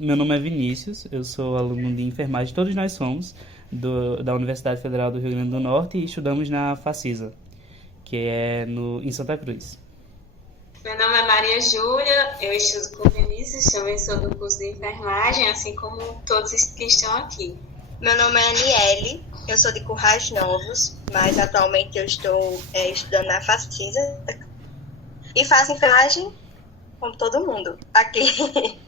Meu nome é Vinícius, eu sou aluno de enfermagem, todos nós somos, da Universidade Federal do Rio Grande do Norte e estudamos na Facisa, que é em Santa Cruz. Meu nome é Maria Júlia, eu estudo com o Vinícius, também sou do curso de enfermagem, assim como todos que estão aqui. Meu nome é Aniele, eu sou de Currais Novos, mas atualmente eu estou estudando na Facisa e faço enfermagem como todo mundo aqui.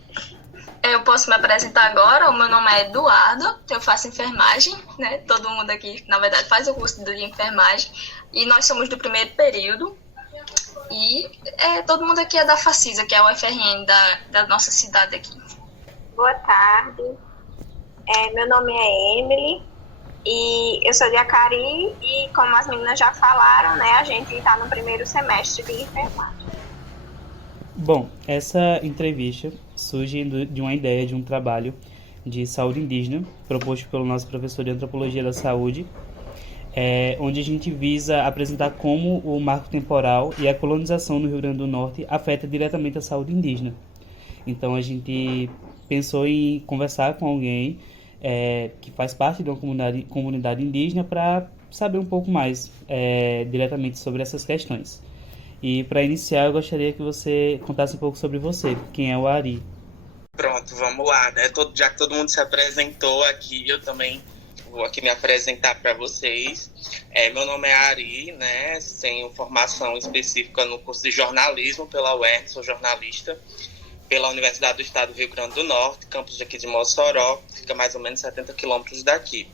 Eu posso me apresentar agora, o meu nome é Eduardo, eu faço enfermagem, né? Todo mundo aqui, na verdade, faz o curso de enfermagem e nós somos do primeiro período e todo mundo aqui é da Facisa, que é o UFRN da nossa cidade aqui. Boa tarde, meu nome é Emily e eu sou de Acari e como as meninas já falaram, né, a gente está no primeiro semestre de enfermagem. Bom, essa entrevista surge de uma ideia de um trabalho de saúde indígena proposto pelo nosso professor de Antropologia da Saúde, onde a gente visa apresentar como o marco temporal e a colonização no Rio Grande do Norte afeta diretamente a saúde indígena. Então a gente pensou em conversar com alguém que faz parte de uma comunidade indígena para saber um pouco mais diretamente sobre essas questões. E para iniciar, eu gostaria que você contasse um pouco sobre você, quem é o Ari. Pronto, vamos lá, né? Já que todo mundo se apresentou aqui, eu também vou aqui me apresentar para vocês. Meu nome é Ari, né? Tenho formação específica no curso de jornalismo pela UERN, sou jornalista pela Universidade do Estado do Rio Grande do Norte, campus aqui de Mossoró, fica mais ou menos 70 quilômetros daqui.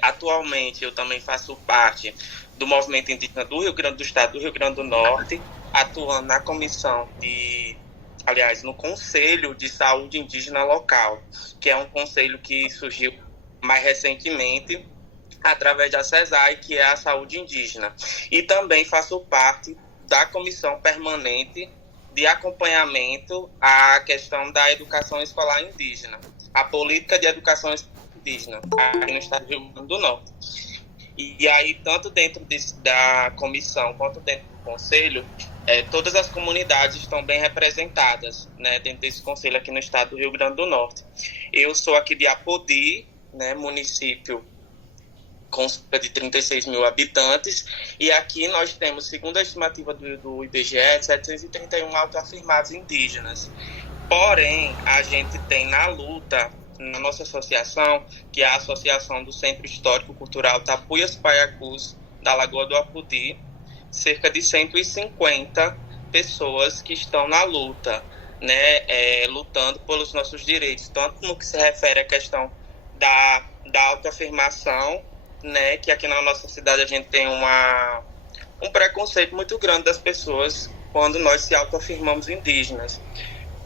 Atualmente eu também faço parte do movimento indígena do Rio Grande do Estado do Rio Grande do Norte, atuando na no Conselho de Saúde Indígena Local, que é um conselho que surgiu mais recentemente através da CESAI, que é a saúde indígena. E também faço parte da comissão permanente de acompanhamento à questão da educação escolar indígena, a política de educação indígena aqui no estado do Rio Grande do Norte. E aí, tanto dentro da comissão quanto dentro do conselho, todas as comunidades estão bem representadas, né, dentro desse conselho aqui no estado do Rio Grande do Norte. Eu sou aqui de Apodi, né, município com cerca de 36 mil habitantes, e aqui nós temos, segundo a estimativa do IBGE, 731 autoafirmados indígenas. Porém, a gente tem na luta, na nossa associação, que é a Associação do Centro Histórico Cultural Tapuias Paiacus, da Lagoa do Apodi, cerca de 150 pessoas que estão na luta, né, lutando pelos nossos direitos, tanto no que se refere à questão da autoafirmação, né, que aqui na nossa cidade a gente tem um preconceito muito grande das pessoas quando nós se autoafirmamos indígenas,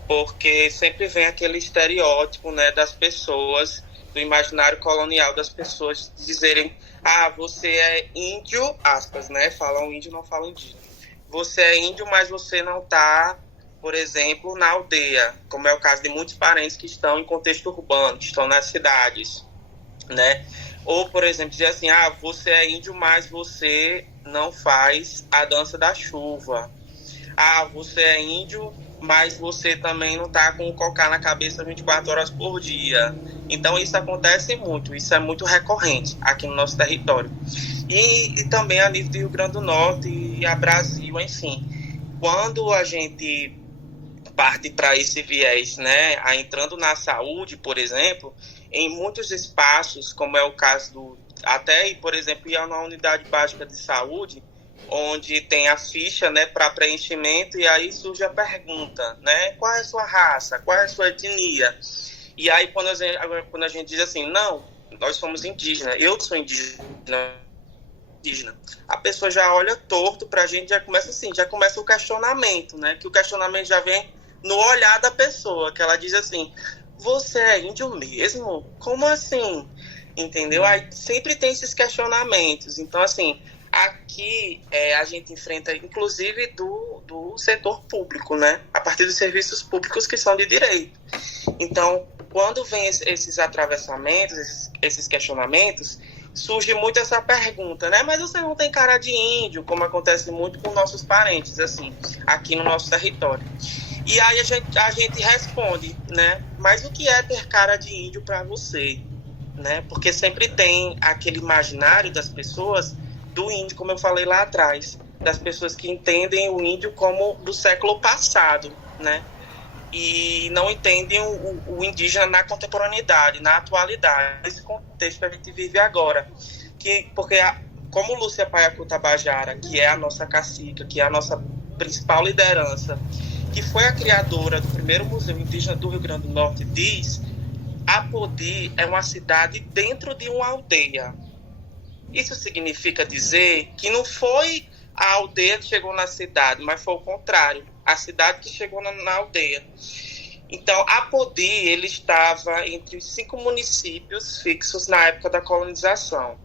porque sempre vem aquele estereótipo, né, das pessoas, do imaginário colonial das pessoas dizerem: você é índio, aspas, né, falam índio, não falam indígena. Você é índio, mas você não está, por exemplo, na aldeia, como é o caso de muitos parentes que estão em contexto urbano, que estão nas cidades, né? Ou, por exemplo, dizer assim: você é índio, mas você não faz a dança da chuva. Você é índio, mas você também não está com o cocá na cabeça 24 horas por dia. Então isso acontece muito, isso é muito recorrente aqui no nosso território. E também a nível do Rio Grande do Norte e a Brasil, enfim. Quando a gente parte para esse viés, né, entrando na saúde, por exemplo, em muitos espaços, como é o caso por exemplo, ir na unidade básica de saúde, onde tem a ficha, né, para preenchimento, e aí surge a pergunta, né, qual é a sua raça, qual é a sua etnia? E aí quando a gente diz assim: não, nós somos indígenas, eu sou indígena, a pessoa já olha torto pra gente, já começa o questionamento, né, que o questionamento já vem no olhar da pessoa, que ela diz assim: você é índio mesmo? Como assim? Entendeu? Aí sempre tem esses questionamentos. Então, assim, aqui a gente enfrenta, inclusive, do setor público, né? A partir dos serviços públicos que são de direito. Então, quando vem esses atravessamentos, esses questionamentos, surge muito essa pergunta, né? Mas você não tem cara de índio, como acontece muito com nossos parentes, assim, aqui no nosso território. E aí a gente responde, né? Mas o que é ter cara de índio para você? Né? Porque sempre tem aquele imaginário das pessoas do índio, como eu falei lá atrás, das pessoas que entendem o índio como do século passado, né? E não entendem o indígena na contemporaneidade, na atualidade, nesse contexto que a gente vive agora. Porque, como Lúcia Paiacu Tabajara, que é a nossa cacica, que é a nossa principal liderança, que foi a criadora do primeiro Museu Indígena do Rio Grande do Norte, diz: Apodi é uma cidade dentro de uma aldeia. Isso significa dizer que não foi a aldeia que chegou na cidade, mas foi o contrário, a cidade que chegou na aldeia. Então, Apodi, ele estava entre os 5 municípios fixos na época da colonização.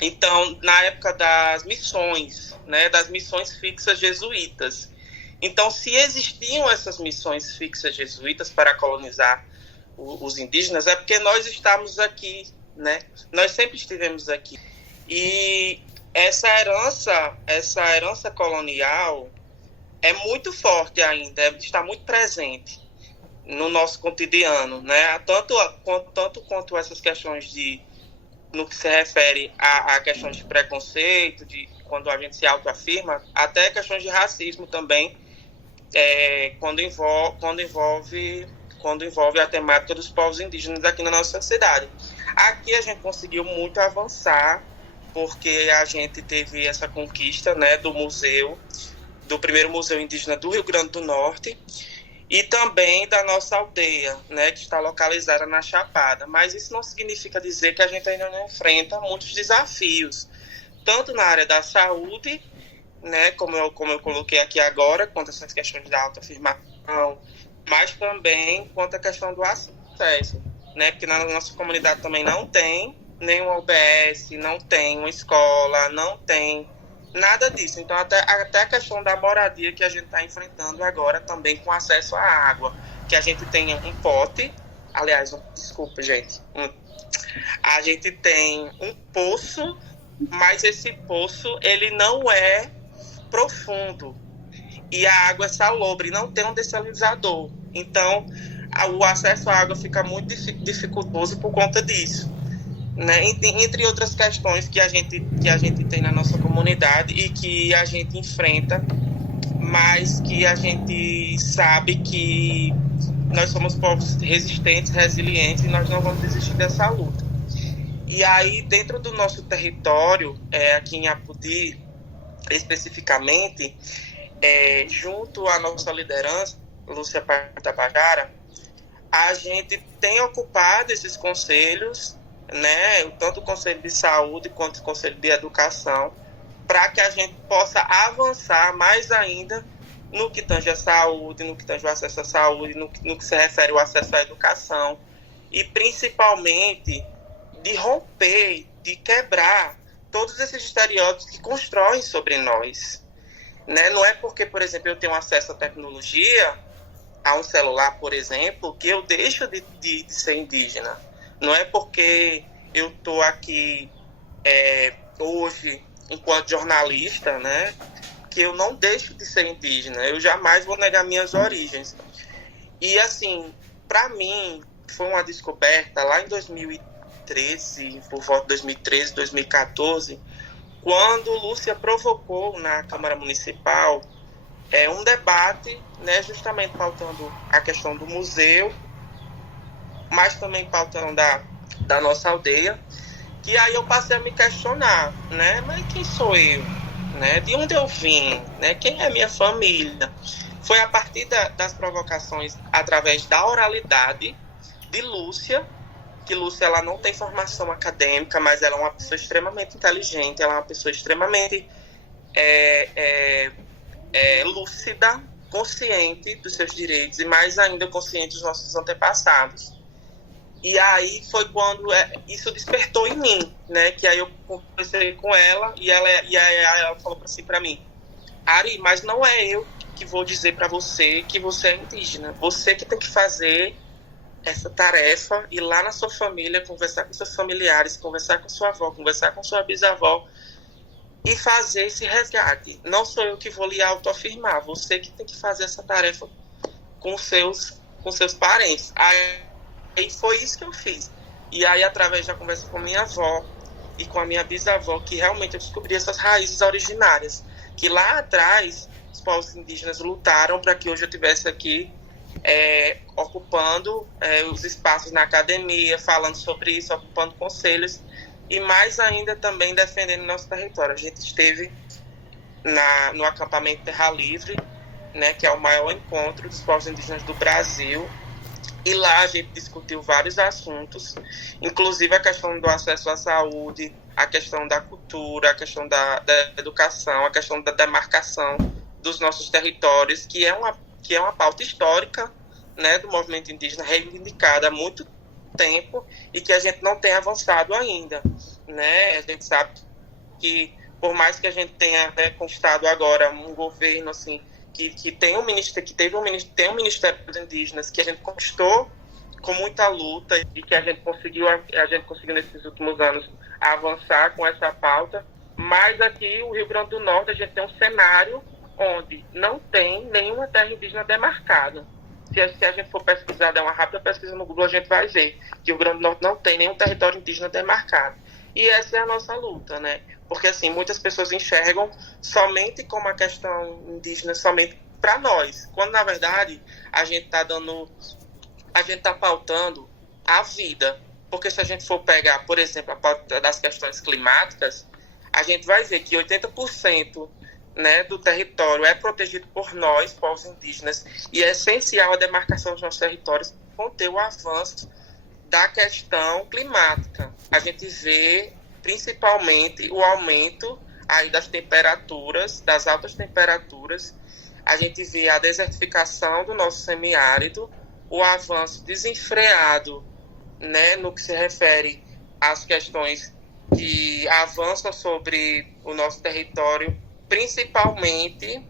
Então, na época das missões, né, das missões fixas jesuítas. Então, se existiam essas missões fixas jesuítas para colonizar os indígenas, é porque nós estamos aqui, né? Nós sempre estivemos aqui. E essa herança colonial é muito forte ainda, está muito presente no nosso cotidiano, né? Tanto quanto essas questões no que se refere a questões de preconceito, de quando a gente se autoafirma, até questões de racismo também, quando envolve a temática dos povos indígenas aqui na nossa cidade. Aqui a gente conseguiu muito avançar, porque a gente teve essa conquista, né, do primeiro Museu Indígena do Rio Grande do Norte, e também da nossa aldeia, né, que está localizada na Chapada. Mas isso não significa dizer que a gente ainda não enfrenta muitos desafios, tanto na área da saúde, né, como eu coloquei aqui agora, quanto a essas questões da autoafirmação, mas também quanto à questão do acesso, né, porque na nossa comunidade também não tem nenhum UBS, não tem uma escola, não tem nada disso. Então, até a questão da moradia que a gente está enfrentando agora também com acesso à água, que a gente tem um pote, aliás, desculpa, gente, a gente tem um poço, mas esse poço, ele não é profundo, e a água é salobre, não tem um dessalinizador. Então, o acesso à água fica muito dificultoso por conta disso, né? Entre outras questões que a gente tem na nossa comunidade e que a gente enfrenta, mas que a gente sabe que nós somos povos resistentes, resilientes, e nós não vamos desistir dessa luta. E aí, dentro do nosso território, aqui em Apodi, especificamente, junto à nossa liderança, Lúcia Paiacu Tabajara, a gente tem ocupado esses conselhos, né, tanto o Conselho de Saúde quanto o Conselho de Educação, para que a gente possa avançar mais ainda no que tange a saúde, no que tange o acesso à saúde, no que se refere ao acesso à educação, e principalmente de romper, de quebrar todos esses estereótipos que constroem sobre nós, né? Não é porque, por exemplo, eu tenho acesso à tecnologia, a um celular, por exemplo, que eu deixo de ser indígena. Não é porque eu estou aqui hoje, enquanto jornalista, né, que eu não deixo de ser indígena. Eu jamais vou negar minhas origens. E, assim, para mim, foi uma descoberta lá em 2013, por volta de 2013, 2014, quando Lúcia provocou na Câmara Municipal um debate, né, justamente pautando a questão do museu, mas também pautando da nossa aldeia, que aí eu passei a me questionar, né, mas quem sou eu? Né, de onde eu vim? Né, quem é minha família? Foi a partir das provocações, através da oralidade de Lúcia, que Lúcia ela não tem formação acadêmica, mas ela é uma pessoa extremamente inteligente, ela é uma pessoa extremamente lúcida, consciente dos seus direitos e mais ainda consciente dos nossos antepassados. E aí foi quando isso despertou em mim, né? Que aí eu conversei com ela e ela falou assim para mim: Ari, mas não é eu que vou dizer para você que você é indígena. Você que tem que fazer essa tarefa, ir lá na sua família, conversar com seus familiares, conversar com sua avó, conversar com sua bisavó e fazer esse resgate. Não sou eu que vou lhe autoafirmar, você que tem que fazer essa tarefa com seus parentes. Aí foi isso que eu fiz. E aí, através da conversa com minha avó e com a minha bisavó, que realmente eu descobri essas raízes originárias, que lá atrás os povos indígenas lutaram para que hoje eu estivesse aqui ocupando os espaços na academia, falando sobre isso, ocupando conselhos e mais ainda também defendendo nosso território. A gente esteve no acampamento Terra Livre, né, que é o maior encontro dos povos indígenas do Brasil, e lá a gente discutiu vários assuntos, inclusive a questão do acesso à saúde, a questão da cultura, a questão da educação, a questão da demarcação dos nossos territórios, que é uma pauta histórica, né, do movimento indígena, reivindicada há muito tempo e que a gente não tem avançado ainda, né? A gente sabe que, por mais que a gente tenha conquistado agora um governo assim, que tem um Ministério dos Indígenas, que a gente conquistou com muita luta e que a gente conseguiu nesses últimos anos avançar com essa pauta, mas aqui o Rio Grande do Norte a gente tem um cenário onde não tem nenhuma terra indígena demarcada. Se a gente for pesquisar, dar uma rápida pesquisa no Google, a gente vai ver que o Rio Grande do Norte não tem nenhum território indígena demarcado. E essa é a nossa luta, né? Porque, assim, muitas pessoas enxergam somente como a questão indígena, somente para nós, quando, na verdade, a gente está pautando a vida. Porque se a gente for pegar, por exemplo, a pauta das questões climáticas, a gente vai ver que 80%, né, do território é protegido por nós, povos indígenas, e é essencial a demarcação dos nossos territórios conter o avanço da questão climática. A gente vê principalmente o aumento aí das temperaturas, das altas temperaturas, a gente vê a desertificação do nosso semiárido, o avanço desenfreado, né, no que se refere às questões que avançam sobre o nosso território, principalmente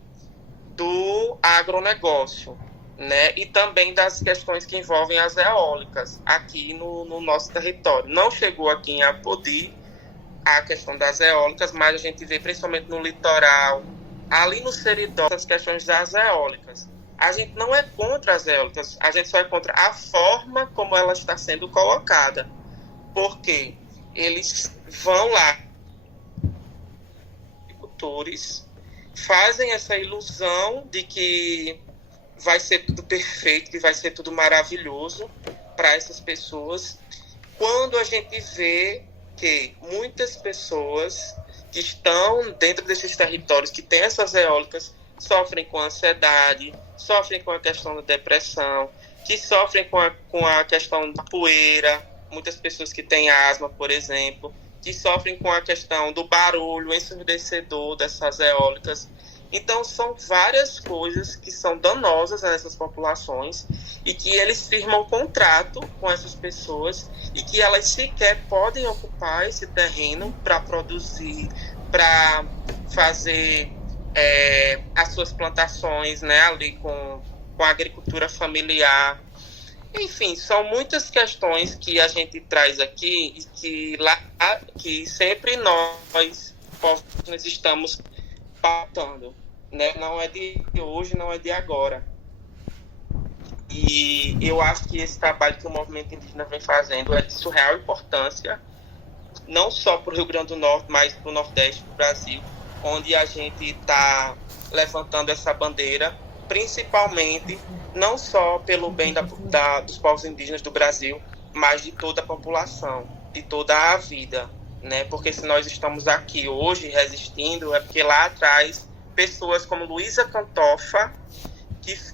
do agronegócio, né? E também das questões que envolvem as eólicas aqui no nosso território. Não chegou aqui em Apodi a questão das eólicas, mas a gente vê principalmente no litoral, ali no Seridó, as questões das eólicas. A gente não é contra as eólicas, a gente só é contra a forma como ela está sendo colocada, porque eles vão lá, agricultores, fazem essa ilusão de que vai ser tudo perfeito, que vai ser tudo maravilhoso para essas pessoas, quando a gente vê que muitas pessoas que estão dentro desses territórios, que têm essas eólicas, sofrem com ansiedade, sofrem com a questão da depressão, que sofrem com a questão da poeira, muitas pessoas que têm asma, por exemplo, que sofrem com a questão do barulho ensurdecedor dessas eólicas. Então, são várias coisas que são danosas a essas populações e que eles firmam contrato com essas pessoas e que elas sequer podem ocupar esse terreno para produzir, para fazer as suas plantações, né, ali com a agricultura familiar. Enfim, são muitas questões que a gente traz aqui e que sempre nós estamos pautando, né? Não é de hoje, não é de agora. E eu acho que esse trabalho que o movimento indígena vem fazendo é de surreal importância, não só para o Rio Grande do Norte, mas para o Nordeste do Brasil, onde a gente está levantando essa bandeira, principalmente não só pelo bem dos povos indígenas do Brasil, mas de toda a população, de toda a vida, né? Porque se nós estamos aqui hoje resistindo, é porque lá atrás pessoas como Luísa Cantofa,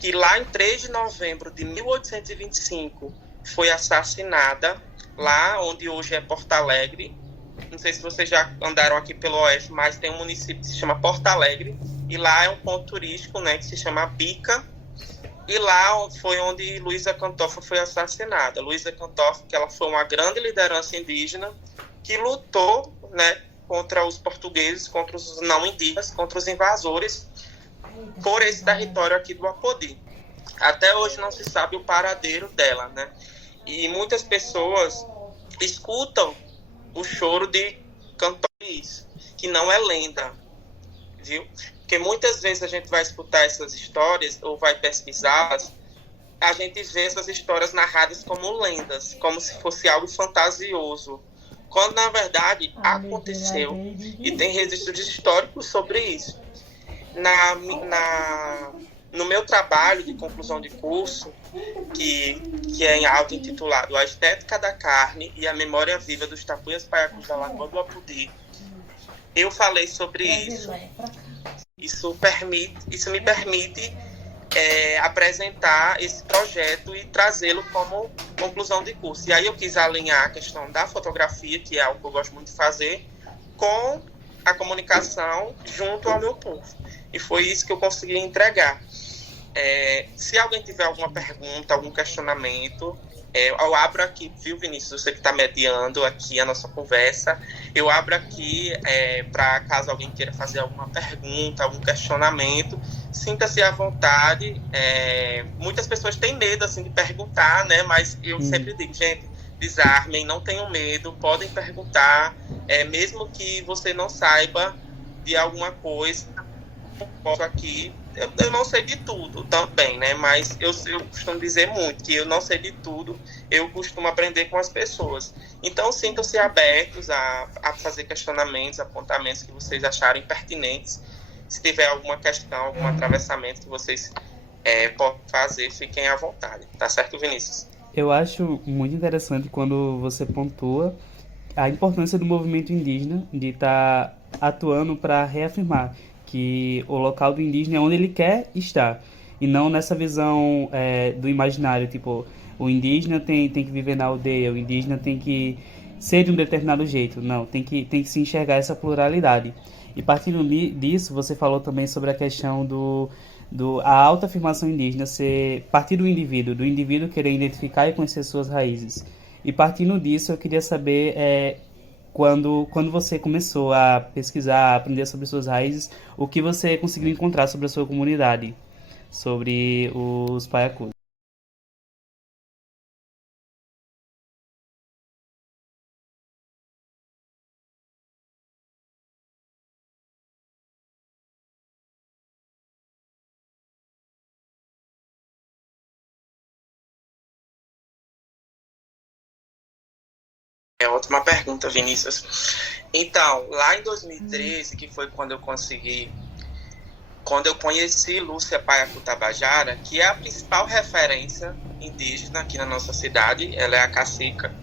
que lá em 3 de novembro de 1825 foi assassinada, lá onde hoje é Porto Alegre. Não sei se vocês já andaram aqui pelo Oeste, mas tem um município que se chama Porto Alegre, e lá é um ponto turístico, né, que se chama Bica, e lá foi onde Luísa Cantofa foi assassinada. Luísa Cantofa, que ela foi uma grande liderança indígena, que lutou, né, contra os portugueses, contra os não indígenas, contra os invasores, por esse território aqui do Apodi. Até hoje não se sabe o paradeiro dela, né? E muitas pessoas escutam o choro de Cantofa, que não é lenda, viu? Porque muitas vezes a gente vai escutar essas histórias ou vai pesquisá-las a gente vê essas histórias narradas como lendas, como se fosse algo fantasioso, quando na verdade aconteceu e tem registros históricos sobre isso. No meu trabalho de conclusão de curso, que é auto-intitulado A Estética da Carne e a Memória Viva dos Tapuias Paiacus da Lagoa do Apudi, eu falei sobre isso. Isso me permite apresentar esse projeto e trazê-lo como conclusão de curso. E aí eu quis alinhar a questão da fotografia, que é algo que eu gosto muito de fazer, com a comunicação junto ao meu povo. E foi isso que eu consegui entregar. Se alguém tiver alguma pergunta, algum questionamento, eu abro aqui, viu, Vinícius? Você que está mediando aqui a nossa conversa, eu abro aqui para caso alguém queira fazer alguma pergunta, algum questionamento, sinta-se à vontade. Muitas pessoas têm medo assim, de perguntar, né? Mas eu sempre digo, gente, desarmem, não tenham medo, podem perguntar, mesmo que você não saiba de alguma coisa, posso aqui. Eu não sei de tudo também, né? Mas eu costumo dizer muito que eu não sei de tudo, eu costumo aprender com as pessoas. Então, sintam-se abertos a fazer questionamentos, apontamentos que vocês acharem pertinentes. Se tiver alguma questão, algum atravessamento que vocês podem fazer, fiquem à vontade. Tá certo, Vinícius? Eu acho muito interessante quando você pontua a importância do movimento indígena de estar atuando para reafirmar que o local do indígena é onde ele quer estar, e não nessa visão do imaginário, tipo, o indígena tem que viver na aldeia, o indígena tem que ser de um determinado jeito. Não, tem que se enxergar essa pluralidade. E partindo disso, você falou também sobre a questão a autoafirmação indígena partir do indivíduo querer identificar e conhecer suas raízes. E partindo disso, eu queria saber, quando você começou a pesquisar, a aprender sobre suas raízes, o que você conseguiu encontrar sobre a sua comunidade, sobre os Paiacus? É ótima pergunta, Vinícius. Então, lá em 2013, que foi quando eu conheci Lúcia Paiacu Tabajara, que é a principal referência indígena aqui na nossa cidade, ela é a cacica.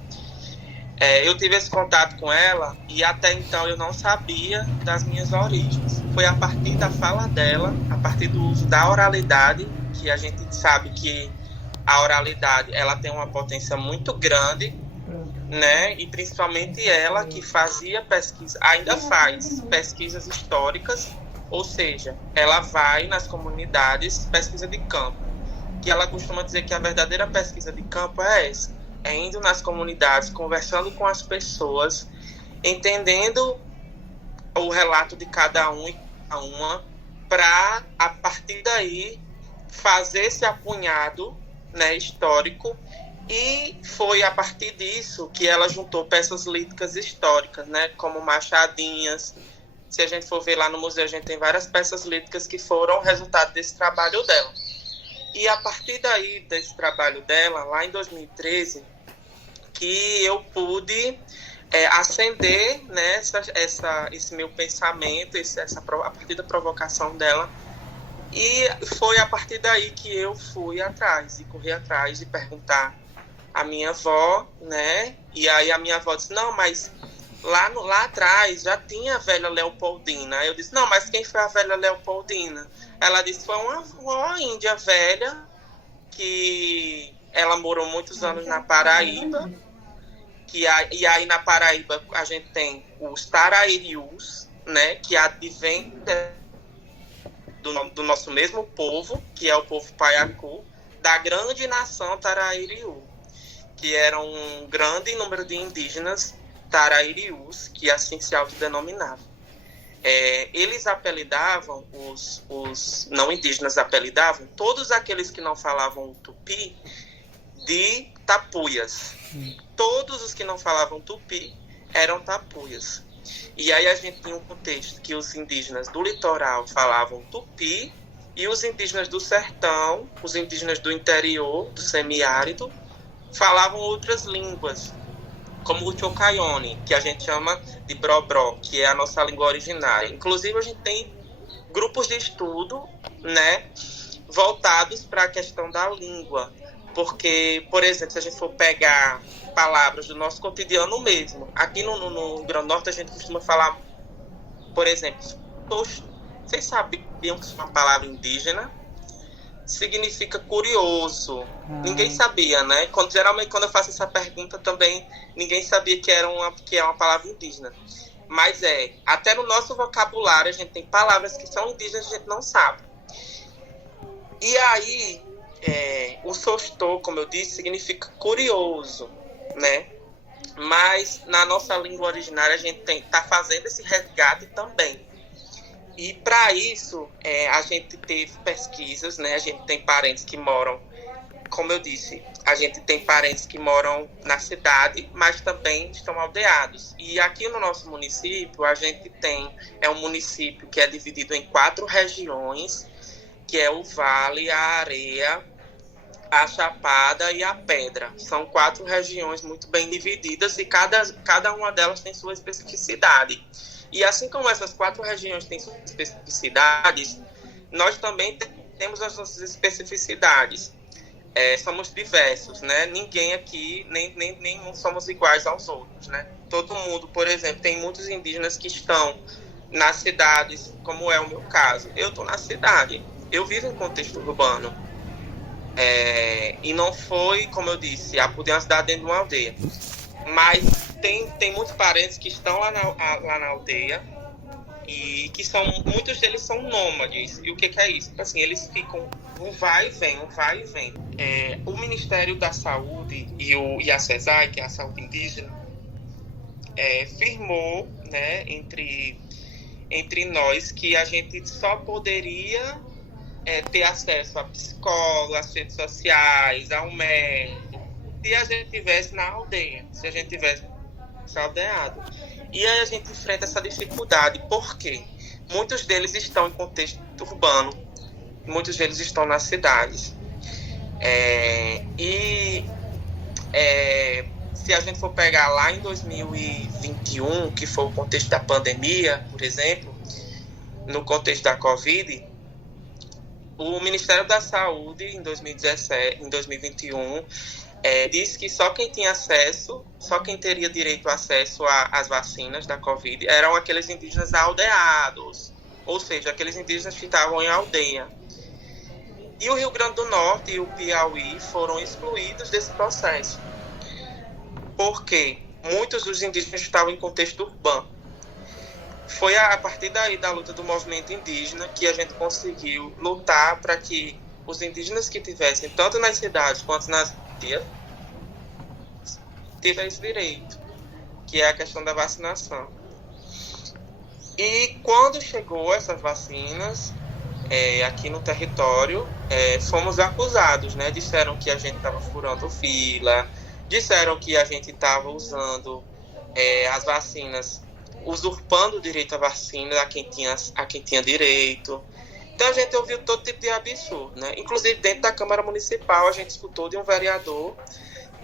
Eu tive esse contato com ela e até então eu não sabia das minhas origens. Foi a partir da fala dela, a partir do uso da oralidade, que a gente sabe que a oralidade ela tem uma potência muito grande, né? E principalmente ela que fazia pesquisa, ainda faz pesquisas históricas, ou seja, ela vai nas comunidades, pesquisa de campo, que ela costuma dizer que a verdadeira pesquisa de campo é essa, é indo nas comunidades, conversando com as pessoas, entendendo o relato de cada um e cada uma, para a partir daí fazer esse apunhado, né, histórico. E foi a partir disso que ela juntou peças líticas históricas, né, como machadinhas. Se a gente for ver lá no museu, a gente tem várias peças líticas que foram resultado desse trabalho dela. E a partir daí, desse trabalho dela, lá em 2013, que eu pude acender, né, esse meu pensamento, a partir da provocação dela. E foi a partir daí que eu fui atrás, e corri atrás de perguntar a minha avó, né? E aí a minha avó disse, não, mas lá atrás já tinha a velha Leopoldina. Eu disse, não, mas quem foi a velha Leopoldina? Ela disse, foi uma índia velha, que ela morou muitos anos na Paraíba. E aí na Paraíba a gente tem os Tarairius, né? Que advém do nosso mesmo povo, que é o povo Paiacu, da grande nação Tarairiu, que era um grande número de indígenas Tarairius, que assim se autodenominavam. Eles apelidavam, os não indígenas apelidavam, todos aqueles que não falavam o tupi, de tapuias. Todos os que não falavam tupi eram tapuias. E aí a gente tinha um contexto que os indígenas do litoral falavam tupi E os indígenas do sertão, os indígenas do interior, do semiárido, falavam outras línguas, como o Chocaione, que a gente chama de Brobró, que é a nossa língua originária. Inclusive, a gente tem grupos de estudo, né, voltados para a questão da língua. Porque, por exemplo, se a gente for pegar palavras do nosso cotidiano mesmo, aqui no Rio Grande do Norte a gente costuma falar, por exemplo, vocês sabiam que isso é uma palavra indígena? Significa curioso. Ninguém sabia, né? Geralmente, quando eu faço essa pergunta também, ninguém sabia que é uma palavra indígena. Mas até no nosso vocabulário a gente tem palavras que são indígenas e a gente não sabe. E aí, o sostô, como eu disse, significa curioso, né? Mas na nossa língua originária a gente está fazendo esse resgate também. E para isso, a gente teve pesquisas, né? A gente tem parentes que moram, como eu disse, a gente tem parentes que moram na cidade, mas também estão aldeados. E aqui no nosso município, a gente tem, um município que é dividido em 4 regiões, que é o Vale, a Areia, a Chapada e a Pedra. São 4 regiões muito bem divididas e cada uma delas tem sua especificidade. E assim como essas 4 regiões têm suas especificidades, nós também temos as nossas especificidades. Somos diversos, né? Ninguém aqui, nem somos iguais aos outros, né? Todo mundo, por exemplo, tem muitos indígenas que estão nas cidades, como é o meu caso. Eu estou na cidade, eu vivo em contexto urbano. E não foi, como eu disse, poder uma cidade dentro de uma aldeia. Mas tem muitos parentes que estão lá na aldeia e que muitos deles são nômades. E o que é isso? Assim, eles ficam um vai e vem. O Ministério da Saúde e a CESAI, que é a saúde indígena, firmou, né, entre nós que a gente só poderia ter acesso a psicólogo, às redes sociais, ao médico, se a gente estivesse na aldeia, se a gente estivesse aldeado. E aí a gente enfrenta essa dificuldade, porque muitos deles estão em contexto urbano, muitos deles estão nas cidades. Se a gente for pegar lá em 2021, que foi o contexto da pandemia, por exemplo, no contexto da Covid, o Ministério da Saúde, em 2021, disse que só quem teria direito a acesso às vacinas da Covid eram aqueles indígenas aldeados, ou seja, aqueles indígenas que estavam em aldeia. E o Rio Grande do Norte e o Piauí foram excluídos desse processo, porque muitos dos indígenas estavam em contexto urbano. Foi a partir daí da luta do movimento indígena que a gente conseguiu lutar para que os indígenas que tivessem, tanto nas cidades quanto nas aldeias, tivessem direito, que é a questão da vacinação. E quando chegou essas vacinas aqui no território, fomos acusados, né? Disseram que a gente estava furando fila, disseram que a gente estava usando as vacinas, usurpando o direito à vacina a quem tinha direito. Então a gente ouviu todo tipo de absurdo, né? Inclusive dentro da Câmara Municipal a gente escutou de um vereador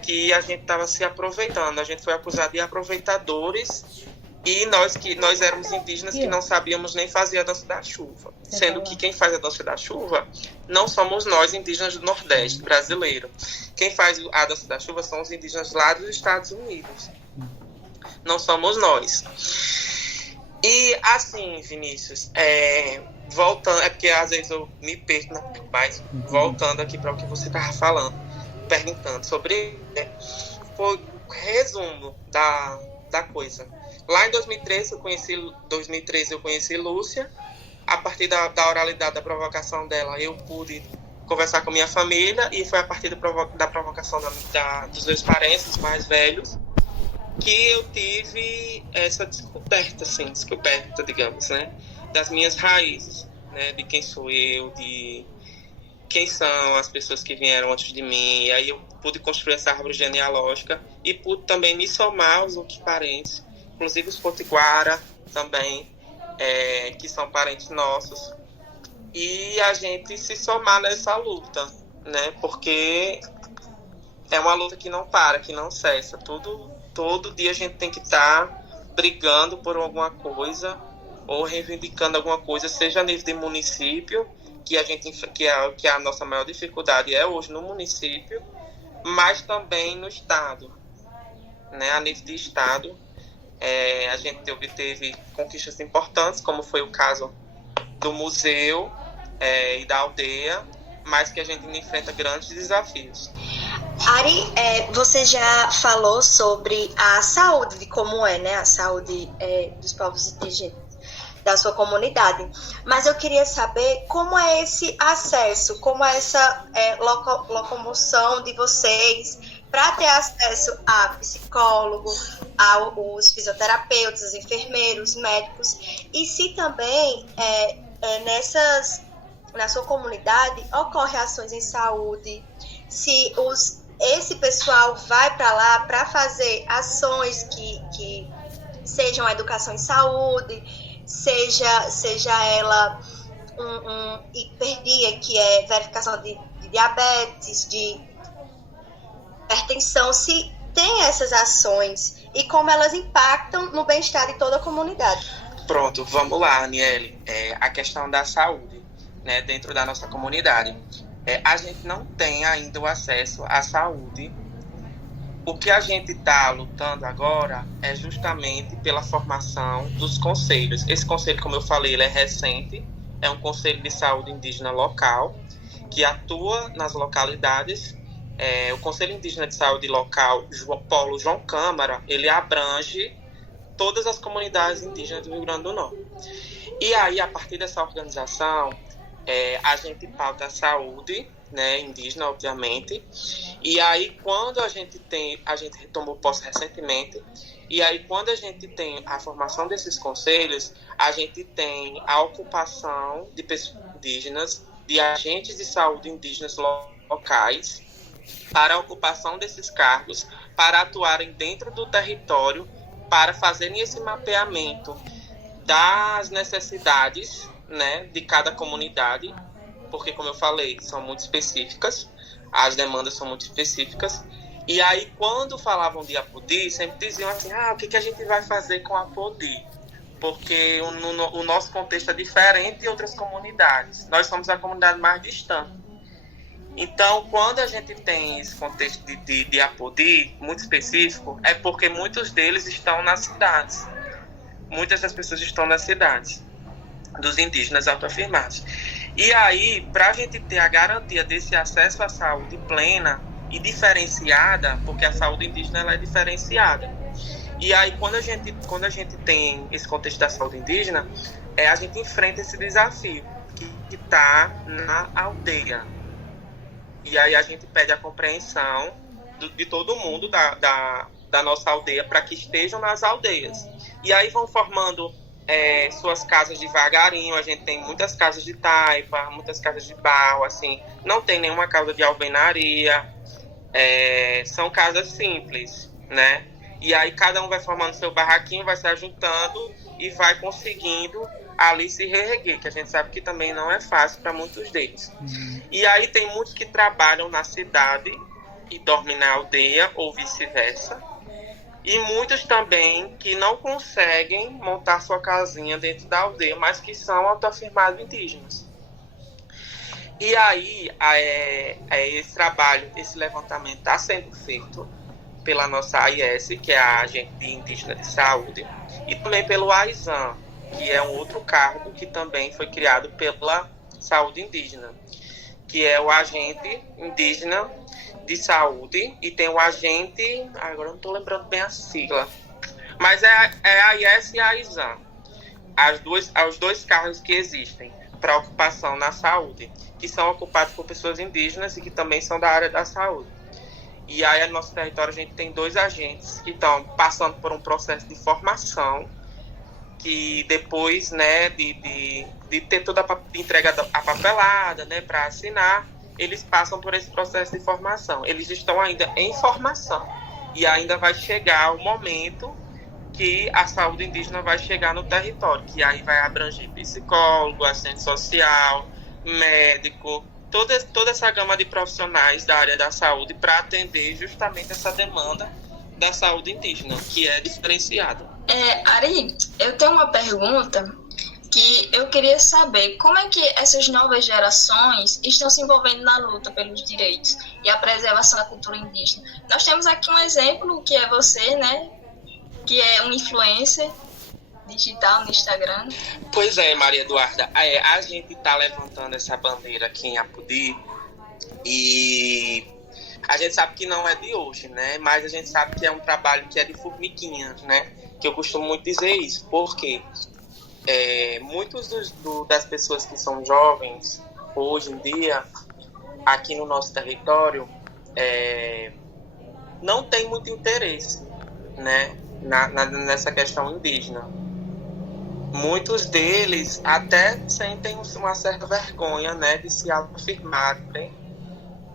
que a gente estava se aproveitando. A gente foi acusado de aproveitadores e nós éramos indígenas que não sabíamos nem fazer a dança da chuva. Sendo que quem faz a dança da chuva não somos nós, indígenas do Nordeste brasileiro. Quem faz a dança da chuva são os indígenas lá dos Estados Unidos. Não somos nós. E assim, Vinícius, voltando, porque às vezes eu me perco, mas voltando aqui para o que você estava falando, perguntando sobre foi resumo da coisa. Lá em 2013 eu conheci Lúcia. A partir da oralidade, da provocação dela, eu pude conversar com minha família, e foi a partir da provocação dos meus parentes mais velhos que eu tive essa descoberta, digamos, né, das minhas raízes, né, de quem sou eu, de quem são as pessoas que vieram antes de mim. E aí eu pude construir essa árvore genealógica e pude também me somar aos outros parentes, inclusive os Potiguara também, que são parentes nossos. e a gente se somar nessa luta, né? Porque é uma luta que não para, que não cessa. Todo dia a gente tem que estar brigando por alguma coisa ou reivindicando alguma coisa, seja a nível de município, que a nossa maior dificuldade é hoje no município, mas também no estado, né? A nível de estado, a gente obteve conquistas importantes, como foi o caso do museu e da aldeia, mas que a gente enfrenta grandes desafios. Ari, você já falou sobre a saúde, de como é, né, a saúde dos povos indígenas da sua comunidade, mas eu queria saber como é esse acesso, como é essa locomoção de vocês para ter acesso a psicólogo, aos fisioterapeutas, os enfermeiros, médicos, e se também na sua comunidade ocorrem ações em saúde, se esse pessoal vai para lá para fazer ações que sejam a educação em saúde, seja ela um hiperdia, que é verificação de diabetes, de hipertensão, se tem essas ações e como elas impactam no bem-estar de toda a comunidade. Pronto, vamos lá, Aniele. A questão da saúde, né, dentro da nossa comunidade. A gente não tem ainda o acesso à saúde. O que a gente está lutando agora é justamente pela formação dos conselhos. Esse conselho, como eu falei, ele é recente, é um conselho de saúde indígena local, que atua nas localidades. O Conselho Indígena de Saúde Local, Polo João Câmara, ele abrange todas as comunidades indígenas do Rio Grande do Norte. E aí, a partir dessa organização, a gente pauta a saúde, né, indígena, obviamente. E aí, quando a gente retomou posse recentemente, e aí, quando a gente tem a formação desses conselhos, a gente tem a ocupação de pessoas indígenas, de agentes de saúde indígenas locais, para a ocupação desses cargos, para atuarem dentro do território, para fazerem esse mapeamento das necessidades, né, de cada comunidade, porque, como eu falei, são muito específicas, as demandas são muito específicas. E aí, quando falavam de Apodi, sempre diziam assim, o que a gente vai fazer com Apodi? Porque o nosso contexto é diferente de outras comunidades. Nós somos a comunidade mais distante. Então, quando a gente tem esse contexto de Apodi, muito específico, é porque muitos deles estão nas cidades. Muitas das pessoas estão nas cidades, dos indígenas autoafirmados. E aí, para a gente ter a garantia desse acesso à saúde plena e diferenciada, porque a saúde indígena ela é diferenciada. E aí, quando a gente tem esse contexto da saúde indígena, a gente enfrenta esse desafio que está na aldeia. E aí a gente pede a compreensão de todo mundo da nossa aldeia para que estejam nas aldeias. E aí vão formando suas casas devagarinho. A gente tem muitas casas de taipa, muitas casas de barro, assim. Não tem nenhuma casa de alvenaria. São casas simples, né? E aí cada um vai formando seu barraquinho, vai se ajuntando e vai conseguindo ali se reerguer, que a gente sabe que também não é fácil para muitos deles. E aí tem muitos que trabalham na cidade e dormem na aldeia, ou vice-versa. E muitos também que não conseguem montar sua casinha dentro da aldeia, mas que são autoafirmados indígenas. E aí esse trabalho, esse levantamento está sendo feito pela nossa AIS, que é a Agente Indígena de Saúde, e também pelo AISAN, que é um outro cargo que também foi criado pela saúde indígena, que é o Agente Indígena de Saúde, e tem o agente, agora não estou lembrando bem a sigla, mas é a AIS e a AISAN, os dois cargos que existem para ocupação na saúde, que são ocupados por pessoas indígenas e que também são da área da saúde. E aí, no nosso território, a gente tem 2 agentes que estão passando por um processo de formação, que depois, né, de ter toda a entrega a papelada, né, para assinar, eles passam por esse processo de formação. Eles estão ainda em formação. E ainda vai chegar o momento que a saúde indígena vai chegar no território, que aí vai abranger psicólogo, assistente social, médico, toda essa gama de profissionais da área da saúde para atender justamente essa demanda da saúde indígena, que é diferenciada. Ari, eu tenho uma pergunta que eu queria saber como é que essas novas gerações estão se envolvendo na luta pelos direitos e a preservação da cultura indígena. Nós temos aqui um exemplo, que é você, né, que é um influencer digital no Instagram. Pois é, Maria Eduarda, a gente está levantando essa bandeira aqui em Apodi e a gente sabe que não é de hoje, né? Mas a gente sabe que é um trabalho que é de formiguinha, né? Que eu costumo muito dizer isso, porque muitos das pessoas que são jovens hoje em dia, aqui no nosso território, não tem muito interesse, né? Nessa questão indígena. Muitos deles até sentem uma certa vergonha, né, de se afirmarem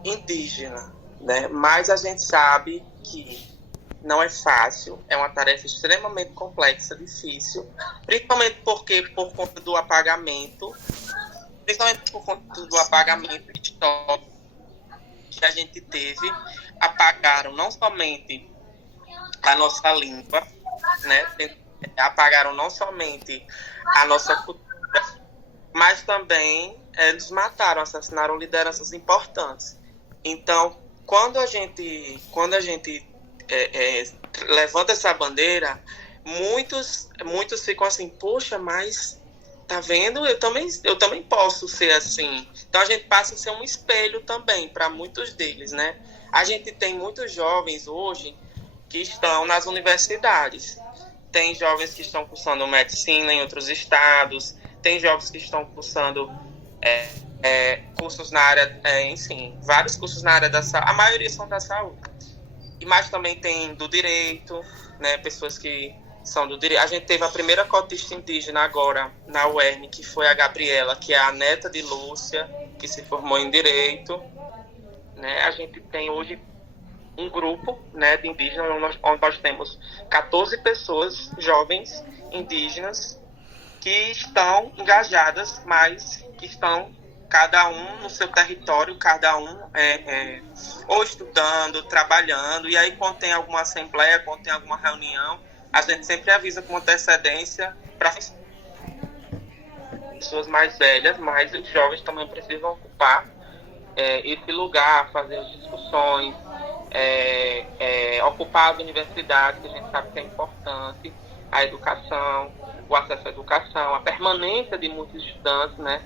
indígena, né? Mas a gente sabe que não é fácil, é uma tarefa extremamente complexa, difícil, principalmente por conta do apagamento, histórico que a gente teve. Apagaram não somente a nossa língua, né? Apagaram não somente a nossa cultura, mas também nos mataram, assassinaram lideranças importantes. Então, quando a gente levanta essa bandeira, muitos ficam assim, poxa, mas tá vendo? Eu também posso ser assim. Então a gente passa a ser um espelho também para muitos deles, né? A gente tem muitos jovens hoje que estão nas universidades. Tem jovens que estão cursando medicina em outros estados, tem jovens que estão cursando cursos na área, enfim, vários cursos na área da saúde, a maioria são da saúde. Mas também tem do direito, né, pessoas que são do direito. A gente teve a primeira cotista indígena agora na UERN, que foi a Gabriela, que é a neta de Lúcia, que se formou em direito. Né? A gente tem hoje um grupo, né, de indígenas, onde nós temos 14 pessoas jovens indígenas que estão engajadas, mas que estão cada um no seu território, cada um ou estudando, trabalhando, e aí quando tem alguma assembleia, quando tem alguma reunião, a gente sempre avisa com antecedência para pessoas mais velhas, mas os jovens também precisam ocupar esse lugar, fazer as discussões, ocupar as universidades, que a gente sabe que é importante, a educação, o acesso à educação, a permanência de muitos estudantes, né?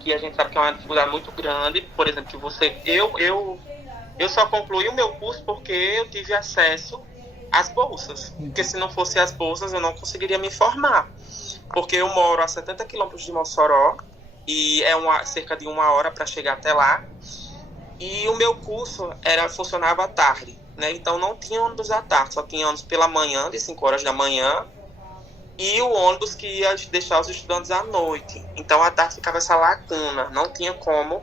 Que a gente sabe que é uma dificuldade muito grande. Por exemplo, eu só concluí o meu curso porque eu tive acesso às bolsas. Porque se não fosse as bolsas, eu não conseguiria me formar. Porque eu moro a 70 quilômetros de Mossoró e cerca de 1 hora para chegar até lá. E o meu curso funcionava à tarde, né? Então não tinha ônibus à tarde, só tinha ônibus pela manhã, de 5 horas da manhã, e o ônibus que ia deixar os estudantes à noite. Então à tarde ficava essa lacuna, não tinha como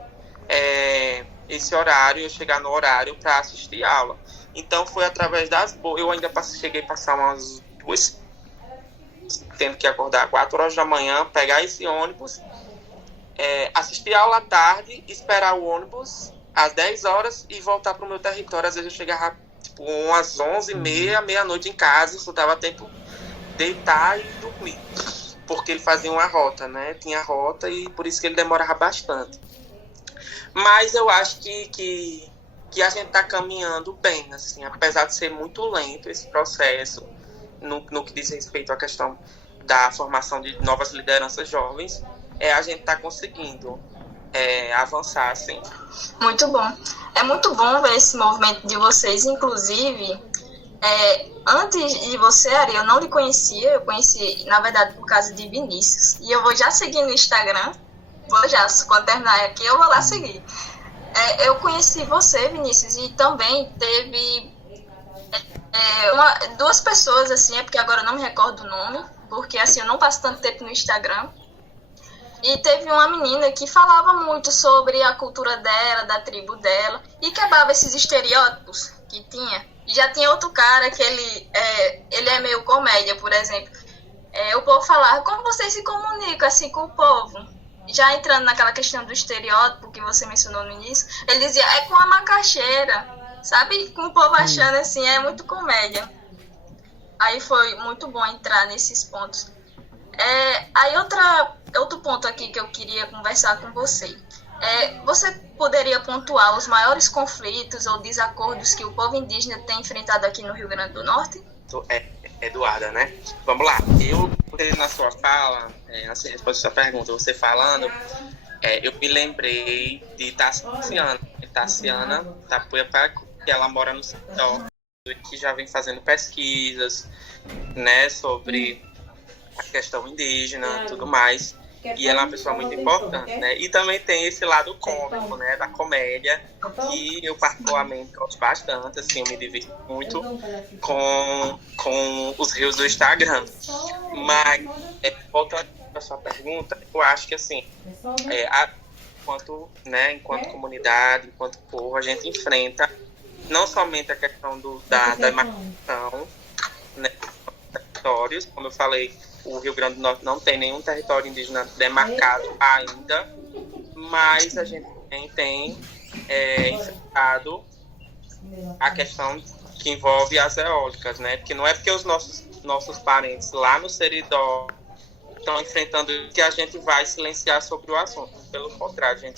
esse horário, eu chegar no horário para assistir aula. Então foi através das bolsas. Eu ainda cheguei a passar umas 2, tendo que acordar 4 horas da manhã, pegar esse ônibus, assistir a aula à tarde, esperar o ônibus às 10 horas e voltar para o meu território. Às vezes eu chegava umas 11h30, meia-noite em casa, só dava tempo de deitar e dormir, porque ele fazia uma rota, né? Tinha rota e por isso que ele demorava bastante. Mas eu acho que a gente está caminhando bem, assim, apesar de ser muito lento esse processo no que diz respeito à questão da formação de novas lideranças jovens, a gente está conseguindo avançar, assim. Muito bom. É muito bom ver esse movimento de vocês, inclusive, antes de você, Ari, eu não lhe conhecia, eu conheci, na verdade, por causa de Vinícius, e eu vou já seguir no Instagram, quando terminar aqui, eu vou lá seguir. Eu conheci você, Vinícius, e também teve duas pessoas, assim, porque agora eu não me recordo o nome, porque, assim, eu não passo tanto tempo no Instagram. E teve uma menina que falava muito sobre a cultura dela, da tribo dela, e quebrava esses estereótipos que tinha. E já tinha outro cara que ele é meio comédia, por exemplo. O povo falava, como vocês se comunicam assim com o povo? já entrando naquela questão do estereótipo que você mencionou no início, ele dizia, é com a macaxeira, sabe? Com o povo achando assim, é muito comédia. Aí foi muito bom entrar nesses pontos. Aí outro ponto aqui que eu queria conversar com você. Você poderia pontuar os maiores conflitos ou desacordos que o povo indígena tem enfrentado aqui no Rio Grande do Norte? Eduarda, né? Vamos lá. Eu, na sua fala, na sua resposta à sua pergunta, você falando, eu me lembrei de Tassiana Tapuiapacu, que ela mora no Sertão, que já vem fazendo pesquisas, né, sobre a questão indígena e tudo mais. E ela é uma pessoa muito importante, né? E também tem esse lado cômico, né? Da comédia, que eu particularmente gosto bastante, assim, eu me divirto muito com os reels do Instagram. Mas, voltando à sua pergunta, eu acho que, assim, enquanto comunidade, enquanto povo, a gente enfrenta não somente a questão da demarcação, né, dos territórios, como eu falei, o Rio Grande do Norte não tem nenhum território indígena demarcado ainda, mas a gente também tem enfrentado a questão que envolve as eólicas, né? Porque não é porque os nossos parentes lá no Seridó estão enfrentando que a gente vai silenciar sobre o assunto. Pelo contrário,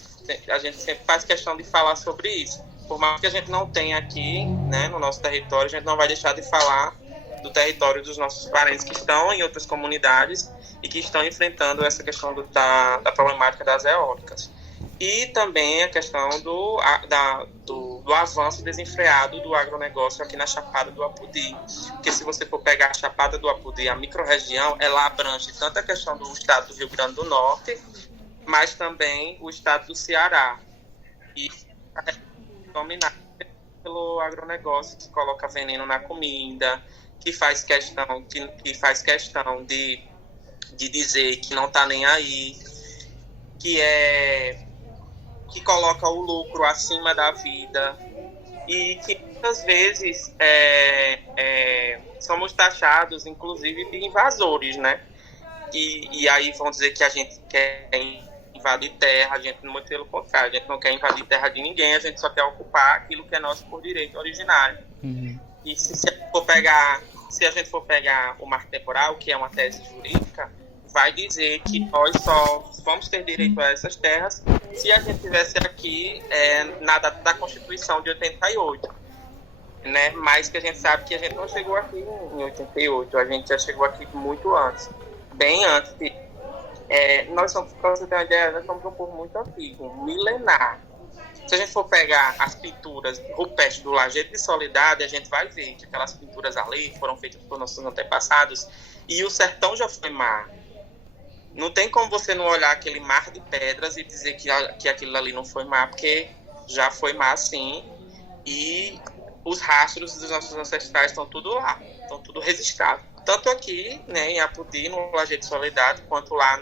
a gente sempre faz questão de falar sobre isso. Por mais que a gente não tenha aqui, né, no nosso território, a gente não vai deixar de falar do território dos nossos parentes que estão em outras comunidades e que estão enfrentando essa questão da problemática das eólicas. E também a questão do avanço desenfreado do agronegócio aqui na Chapada do Apodi. Porque se você for pegar a Chapada do Apodi, a microrregião, ela abrange tanto a questão do estado do Rio Grande do Norte, mas também o estado do Ceará. E dominada pelo agronegócio, que coloca veneno na comida, que faz questão de dizer que não está nem aí, que coloca o lucro acima da vida e que muitas vezes somos taxados, inclusive, de invasores, né? E aí vão dizer que a gente quer invadir terra, a gente, muito pelo contrário, a gente não quer invadir terra de ninguém, a gente só quer ocupar aquilo que é nosso por direito originário. Uhum. E se a gente for pegar o marco temporal, que é uma tese jurídica, vai dizer que nós só vamos ter direito a essas terras se a gente tivesse aqui na data da Constituição de 88, né? Mas que a gente sabe que a gente não chegou aqui em 88, a gente já chegou aqui muito antes, bem antes de... nós somos, para você ter uma ideia, nós somos um povo muito antigo, milenar. Se a gente for pegar as pinturas rupestres do Lajedo de Soledade, a gente vai ver que aquelas pinturas ali foram feitas por nossos antepassados e o sertão já foi mar. Não tem como você não olhar aquele mar de pedras e dizer que aquilo ali não foi mar, porque já foi mar sim, e os rastros dos nossos ancestrais estão tudo lá, estão tudo registrado. Tanto aqui, né, em Apodi, no Lajedo de Soledade, quanto lá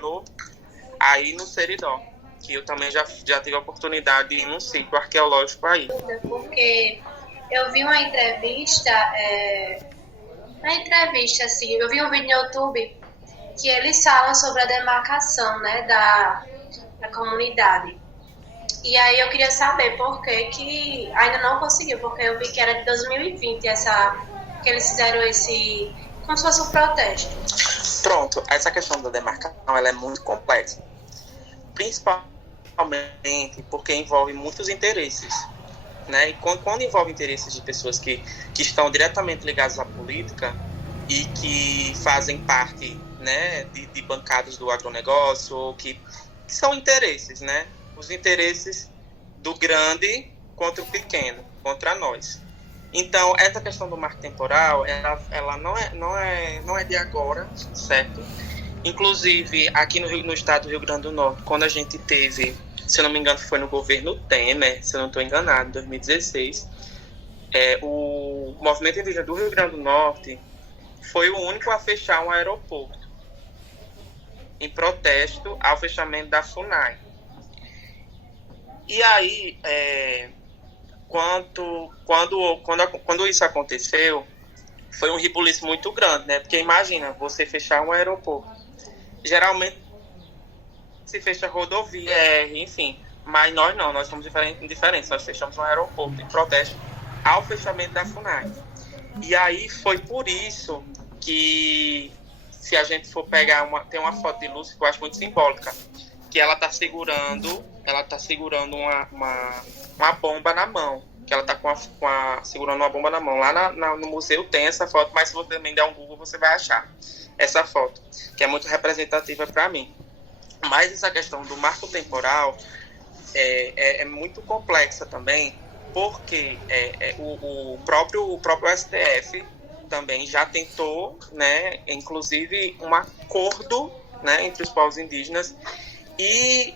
aí no Seridó, que eu também já tive a oportunidade de ir num sítio arqueológico aí. Porque eu vi uma entrevista, assim, eu vi um vídeo no YouTube que eles falam sobre a demarcação, né, da comunidade. E aí eu queria saber por que ainda não conseguiu, porque eu vi que era de 2020 que eles fizeram como se fosse um protesto. Pronto, essa questão da demarcação ela é muito complexa. Principalmente porque envolve muitos interesses, né? E quando envolve interesses de pessoas que estão diretamente ligadas à política e que fazem parte, né, de bancadas do agronegócio, ou que são interesses, né? Os interesses do grande contra o pequeno, contra nós. Então, essa questão do marco temporal, ela não é de agora, certo? Inclusive, aqui no estado do Rio Grande do Norte, quando a gente teve, se eu não me engano, foi no governo Temer, se eu não estou enganado, em 2016, o movimento indígena do Rio Grande do Norte foi o único a fechar um aeroporto, em protesto ao fechamento da FUNAI. E aí, quando isso aconteceu, foi um rebuliço muito grande, né? Porque imagina, você fechar um aeroporto. Geralmente se fecha rodovia, enfim. Mas nós não, nós somos diferentes. Nós fechamos um aeroporto em protesto ao fechamento da FUNAI. E aí foi por isso que, se a gente for pegar tem uma foto de Lúcia que eu acho muito simbólica, que ela tá segurando uma bomba na mão, que ela tá segurando uma bomba na mão. Lá no museu tem essa foto, mas se você também der um Google, você vai achar essa foto, que é muito representativa para mim. Mas essa questão do marco temporal é muito complexa também, porque o próprio STF também já tentou, né, inclusive um acordo, né, entre os povos indígenas, e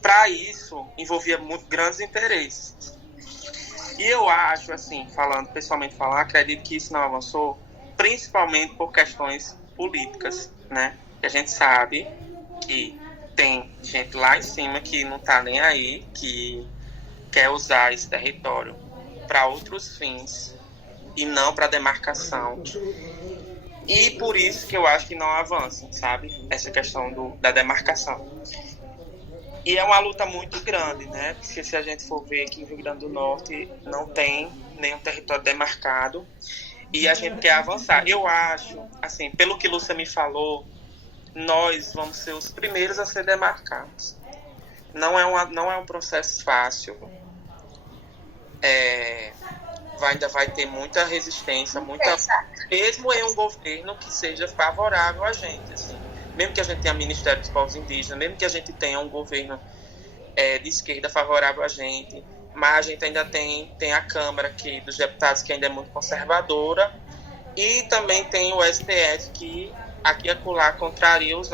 para isso envolvia muito grandes interesses. E eu acho, assim, pessoalmente acredito que isso não avançou, principalmente por questões políticas, né? Que a gente sabe que tem gente lá em cima que não está nem aí, que quer usar esse território para outros fins e não para demarcação. E por isso que eu acho que não avança, sabe? Essa questão da demarcação. E é uma luta muito grande, né? Porque se a gente for ver aqui no Rio Grande do Norte, não tem nenhum território demarcado e a gente quer avançar. Eu acho, assim, pelo que Lúcia me falou, nós vamos ser os primeiros a ser demarcados. Não é um processo fácil. Ainda vai ter muita resistência, mesmo em um governo que seja favorável a gente, assim. Mesmo que a gente tenha Ministério dos Povos Indígenas, mesmo que a gente tenha um governo de esquerda favorável a gente, mas a gente ainda tem a Câmara dos Deputados, que ainda é muito conservadora, e também tem o STF, que aqui e acolá contraria os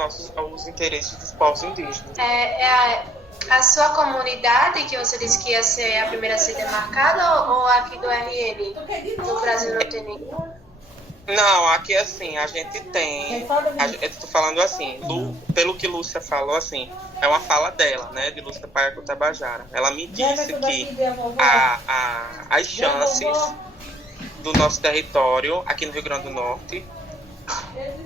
interesses dos povos indígenas. A sua comunidade, que você disse que ia ser a primeira a ser demarcada, ou aqui do RN? No Brasil não tem nenhum? Não, aqui assim, a gente tem. Eu estou falando assim, pelo que Lúcia falou, assim, é uma fala dela, né, de Lúcia Paiacu Tabajara. Ela me disse que as chances do nosso território, aqui no Rio Grande do Norte,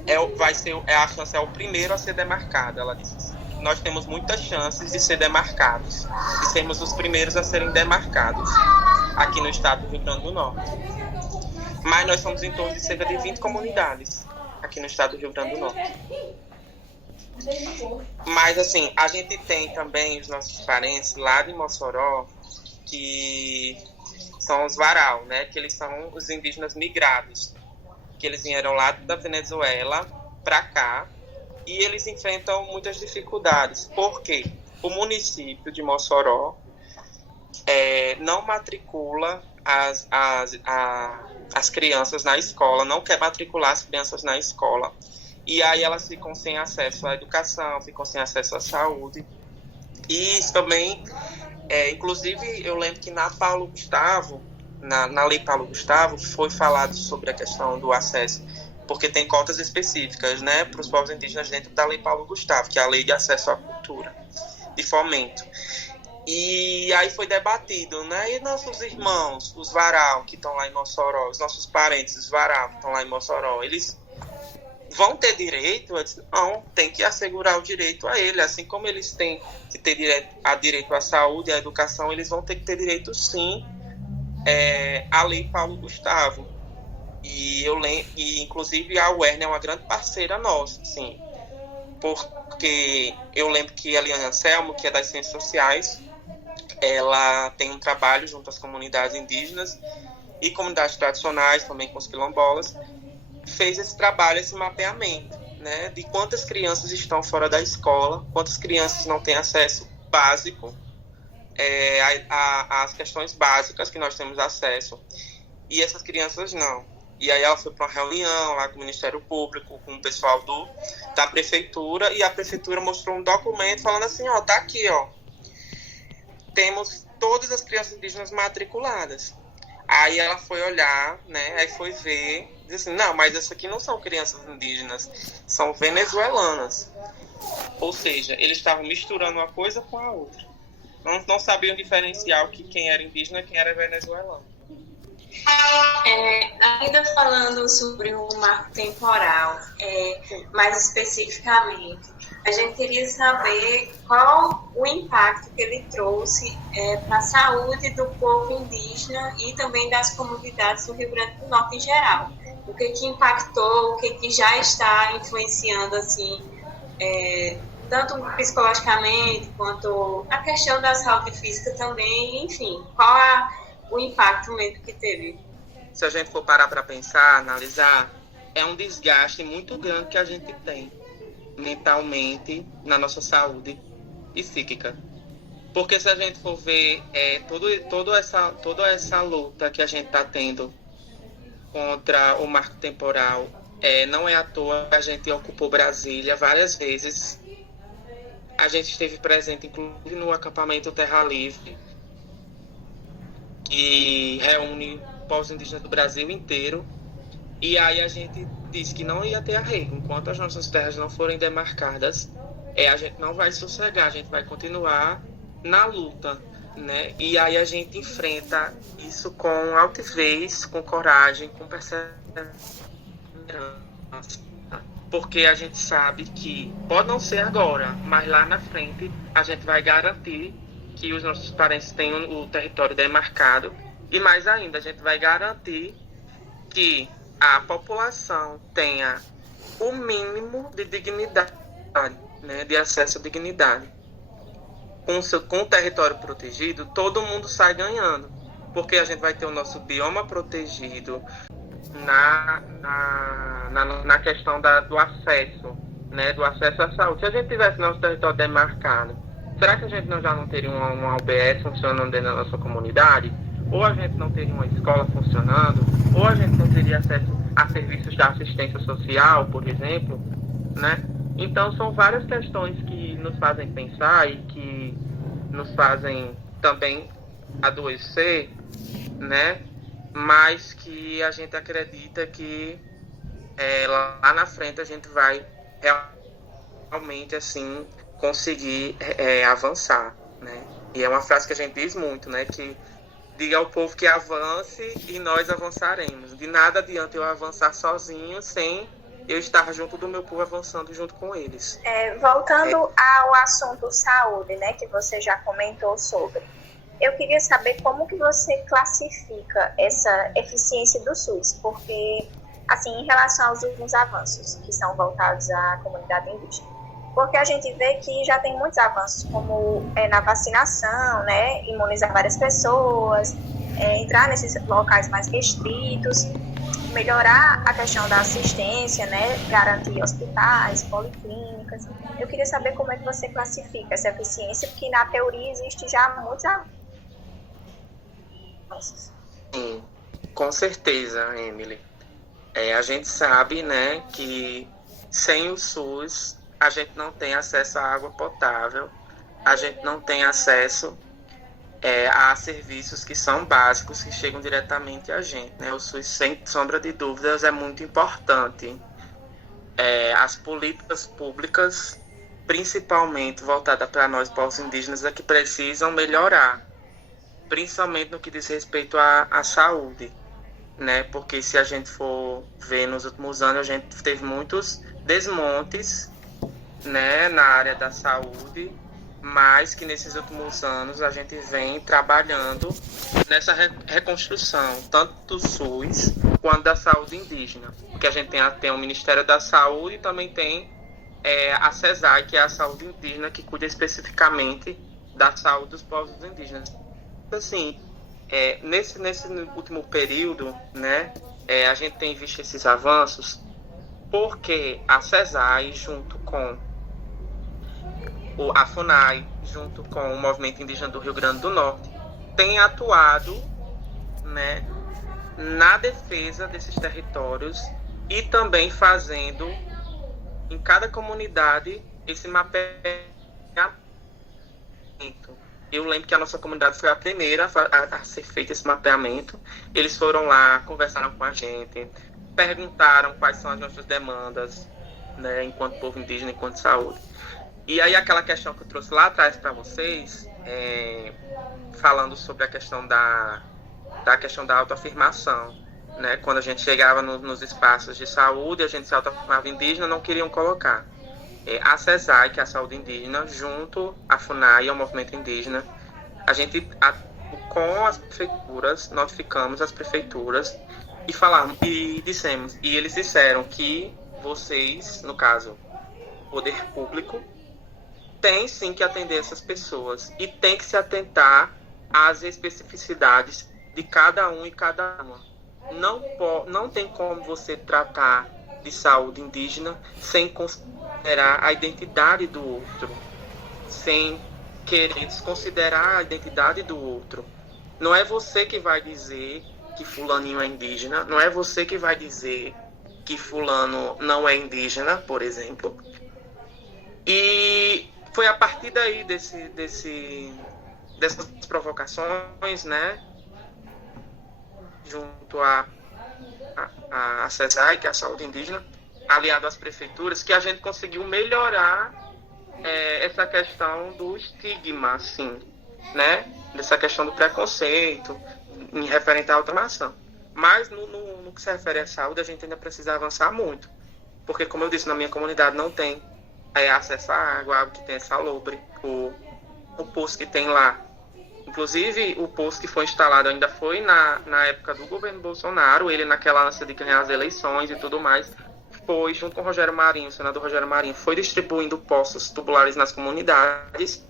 a chance é o primeiro a ser demarcado. Ela disse assim, nós temos muitas chances de ser demarcados, de sermos os primeiros a serem demarcados aqui no estado do Rio Grande do Norte. Mas nós somos em torno de cerca de 20 comunidades aqui no estado do Rio Grande do Norte. Mas, assim, a gente tem também os nossos parentes lá de Mossoró, que são os Varal, né? Que eles são os indígenas migrados, que eles vieram lá da Venezuela para cá, e eles enfrentam muitas dificuldades, porque o município de Mossoró não matricula as crianças na escola, não quer matricular as crianças na escola. E aí elas ficam sem acesso à educação, ficam sem acesso à saúde. E isso também, inclusive, eu lembro que na Paulo Gustavo, na Lei Paulo Gustavo, foi falado sobre a questão do acesso, porque tem cotas específicas, né, para os povos indígenas dentro da Lei Paulo Gustavo, que é a Lei de Acesso à Cultura, de fomento. E aí foi debatido, né? E nossos irmãos, os Varal, que estão lá em Mossoró, os nossos parentes, os Varal, que estão lá em Mossoró, eles vão ter direito? Eu disse, não, tem que assegurar o direito a eles. Assim como eles têm que ter direito à saúde e à educação, eles vão ter que ter direito, sim, à Lei Paulo Gustavo. E inclusive, a UERN é uma grande parceira nossa, sim. Porque eu lembro que a Eliane Anselmo, que é das Ciências Sociais, ela tem um trabalho junto às comunidades indígenas e comunidades tradicionais, também com os quilombolas, fez esse trabalho, esse mapeamento, né, de quantas crianças estão fora da escola, quantas crianças não têm acesso básico às questões básicas que nós temos acesso, e essas crianças não. E aí ela foi para uma reunião lá com o Ministério Público, com o pessoal da prefeitura, e a prefeitura mostrou um documento falando assim, ó, tá aqui, ó, temos todas as crianças indígenas matriculadas. Aí ela foi olhar, né, aí foi ver, disse assim, não, mas essas aqui não são crianças indígenas, são venezuelanas. Ou seja, eles estavam misturando uma coisa com a outra. Não sabiam diferenciar quem era indígena e quem era venezuelano. Ainda falando sobre o marco temporal, mais especificamente, a gente queria saber qual o impacto que ele trouxe para a saúde do povo indígena e também das comunidades do Rio Grande do Norte em geral. O que impactou, o que já está influenciando, assim, tanto psicologicamente quanto a questão da saúde física também, enfim, qual o impacto mesmo que teve? Se a gente for parar para pensar, analisar, é um desgaste muito grande que a gente tem mentalmente na nossa saúde psíquica. Porque se a gente for ver toda essa luta que a gente está tendo contra o marco temporal, não é à toa que a gente ocupou Brasília várias vezes. A gente esteve presente, inclusive, no acampamento Terra Livre, que reúne povos indígenas do Brasil inteiro. E aí a gente disse que não ia ter arrego. Enquanto as nossas terras não forem demarcadas, a gente não vai sossegar, a gente vai continuar na luta, né? E aí a gente enfrenta isso com altivez, com coragem, com perseverança, porque a gente sabe que pode não ser agora, mas lá na frente a gente vai garantir que os nossos parentes tenham o território demarcado, e mais ainda, a gente vai garantir que a população tenha o mínimo de dignidade, né, de acesso à dignidade. Com o território protegido, todo mundo sai ganhando, porque a gente vai ter o nosso bioma protegido na questão do acesso, né, do acesso à saúde. Se a gente tivesse nosso território demarcado, será que a gente já não teria uma UBS funcionando dentro da nossa comunidade? Ou a gente não teria uma escola funcionando? Ou a gente não teria acesso a serviços da assistência social, por exemplo, né? Então, são várias questões que nos fazem pensar e que nos fazem também adoecer, né? Mas que a gente acredita que lá na frente a gente vai realmente, assim, conseguir avançar, né? E é uma frase que a gente diz muito, né? Que diga ao povo que avance e nós avançaremos. De nada adianta eu avançar sozinho sem eu estar junto do meu povo, avançando junto com eles. Voltando ao assunto saúde, né, que você já comentou sobre, eu queria saber como que você classifica essa eficiência do SUS, porque, assim, em relação aos últimos avanços que são voltados à comunidade indígena, porque a gente vê que já tem muitos avanços, como na vacinação, né, imunizar várias pessoas, entrar nesses locais mais restritos, melhorar a questão da assistência, né, garantir hospitais, policlínicas. Eu queria saber como é que você classifica essa eficiência, porque na teoria existe já muitos avanços. Sim, com certeza, Emily. A gente sabe, né, que sem o SUS a gente não tem acesso à água potável, a gente não tem acesso a serviços que são básicos, que chegam diretamente a gente, né? O SUS, sem sombra de dúvidas, é muito importante. As políticas públicas, principalmente voltadas para nós, povos indígenas, é que precisam melhorar, principalmente no que diz respeito à saúde, né? Porque se a gente for ver nos últimos anos, a gente teve muitos desmontes, né, na área da saúde, mas que nesses últimos anos a gente vem trabalhando nessa reconstrução, tanto do SUS quanto da saúde indígena, porque a gente tem o Ministério da Saúde e também tem a CESAI, que é a saúde indígena, que cuida especificamente da saúde dos povos indígenas. Assim, nesse último período, né, a gente tem visto esses avanços porque a CESAI, junto com a FUNAI, junto com o Movimento Indígena do Rio Grande do Norte, tem atuado, né, na defesa desses territórios e também fazendo em cada comunidade esse mapeamento. Eu lembro que a nossa comunidade foi a primeira a ser feito esse mapeamento. Eles foram lá, conversaram com a gente, perguntaram quais são as nossas demandas, né, enquanto povo indígena, enquanto saúde. E aí aquela questão que eu trouxe lá atrás para vocês, falando sobre a questão da questão da autoafirmação, né? Quando a gente chegava nos espaços de saúde, a gente se autoafirmava indígena, não queriam colocar. a CESAI, que é a Saúde Indígena, junto à FUNAI, ao Movimento Indígena, a gente, com as prefeituras, notificamos as prefeituras e dissemos, e eles disseram que vocês, no caso, o poder público, tem sim que atender essas pessoas e tem que se atentar às especificidades de cada um e cada uma. Não tem como você tratar de saúde indígena sem considerar a identidade do outro, sem querer desconsiderar a identidade do outro. Não é você que vai dizer que fulaninho é indígena, não é você que vai dizer que fulano não é indígena, por exemplo. E foi a partir daí dessas provocações, né, junto à CESAI, que é a Saúde Indígena, aliado às prefeituras, que a gente conseguiu melhorar essa questão do estigma, assim, né, dessa questão do preconceito em referente à automação. Mas no que se refere à saúde, a gente ainda precisa avançar muito, porque, como eu disse, na minha comunidade não tem acesso à água que tem é salubre, o poço que tem lá. Inclusive, o poço que foi instalado ainda foi na época do governo Bolsonaro, ele naquela ânsia de ganhar as eleições e tudo mais, foi, junto com o Rogério Marinho, o senador Rogério Marinho, foi distribuindo poços tubulares nas comunidades,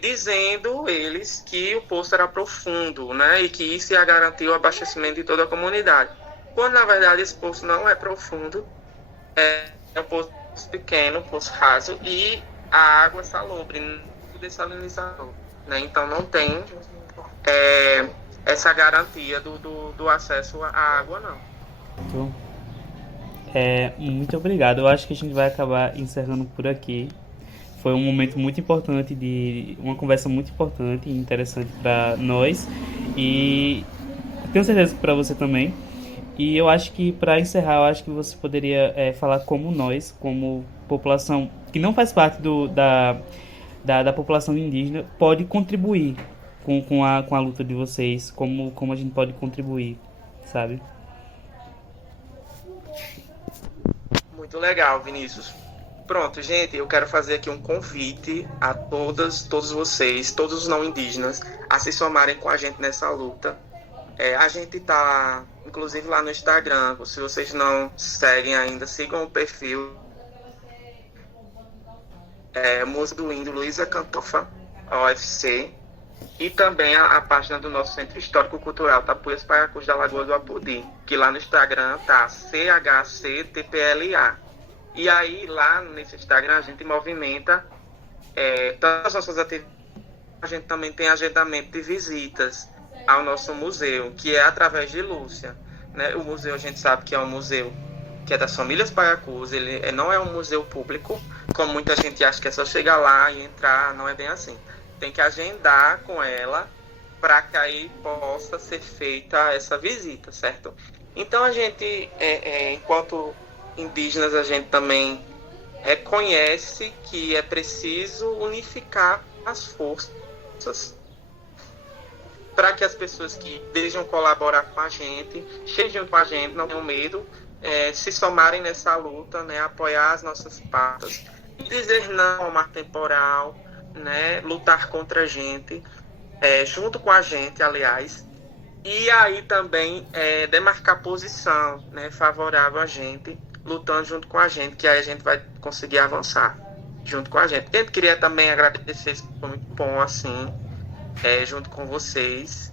dizendo eles que o poço era profundo, né, e que isso ia garantir o abastecimento de toda a comunidade. Quando, na verdade, esse poço não é profundo, é um poço pequeno, um poço raso, e a água é salubre, dessalinizador, né? Então não tem essa garantia do acesso à água, não. Muito obrigado. Eu acho que a gente vai acabar encerrando por aqui. Foi um momento muito importante, uma conversa muito importante e interessante para nós, e tenho certeza que para você também. E eu acho que, para encerrar, eu acho que você poderia falar como nós, como população que não faz parte da população indígena, pode contribuir com a luta de vocês, como a gente pode contribuir, sabe? Muito legal, Vinícius. Pronto, gente, eu quero fazer aqui um convite a todos vocês, todos os não indígenas, a se somarem com a gente nessa luta. A gente tá, inclusive, lá no Instagram. Se vocês não seguem ainda, sigam o perfil Música do Índio Luísa Cantofa, OFC, e também a página do nosso Centro Histórico Cultural Tapuias Paiacus da Lagoa do Apodi, que lá no Instagram tá CHCTPLA. E aí, lá nesse Instagram, a gente movimenta todas as nossas atividades. A gente também tem agendamento de visitas ao nosso museu, que é através de Lúcia, né? O museu, a gente sabe que é um museu que é das famílias Paiacus, ele não é um museu público, como muita gente acha que é só chegar lá e entrar, não é bem assim. Tem que agendar com ela para que aí possa ser feita essa visita, certo? Então a gente, enquanto indígenas, a gente também reconhece que é preciso unificar as forças para que as pessoas que desejam colaborar com a gente, estejam com a gente, não tenham medo, se somarem nessa luta, né, apoiar as nossas pautas, dizer não ao marco temporal, né, lutar contra a gente, junto com a gente, aliás, e aí também demarcar posição, né, favorável a gente, lutando junto com a gente, que aí a gente vai conseguir avançar junto com a gente. Eu queria também agradecer, foi muito bom, assim, junto com vocês,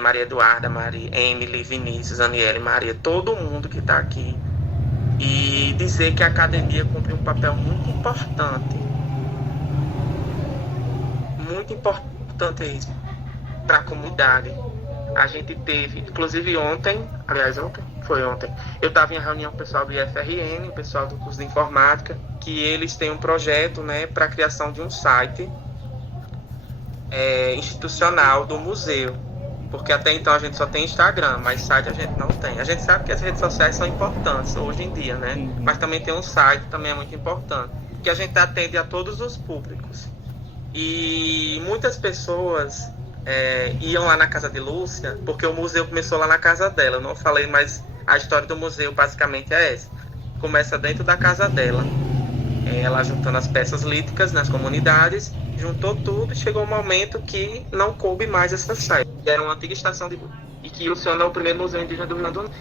Maria Eduarda, Emily, Vinícius, Aniele, Maria, todo mundo que está aqui, e dizer que a academia cumpre um papel muito importante isso para a comunidade. A gente teve, inclusive ontem, eu estava em reunião com o pessoal do IFRN, o pessoal do curso de informática, que eles têm um projeto, né, para a criação de um site institucional do museu, porque até então a gente só tem Instagram, mas site a gente não tem. A gente sabe que as redes sociais são importantes hoje em dia, né? Mas também tem um site, também é muito importante, que a gente atende a todos os públicos. E muitas pessoas iam lá na casa de Lúcia, porque o museu começou lá na casa dela. Eu não falei, mas a história do museu basicamente é essa. Começa dentro da casa dela. ela juntando as peças líticas nas comunidades, juntou tudo e chegou um momento que não coube mais essa sede. Era uma antiga estação de e que o senhor é o primeiro museu indígena do Rio Grande do Norte,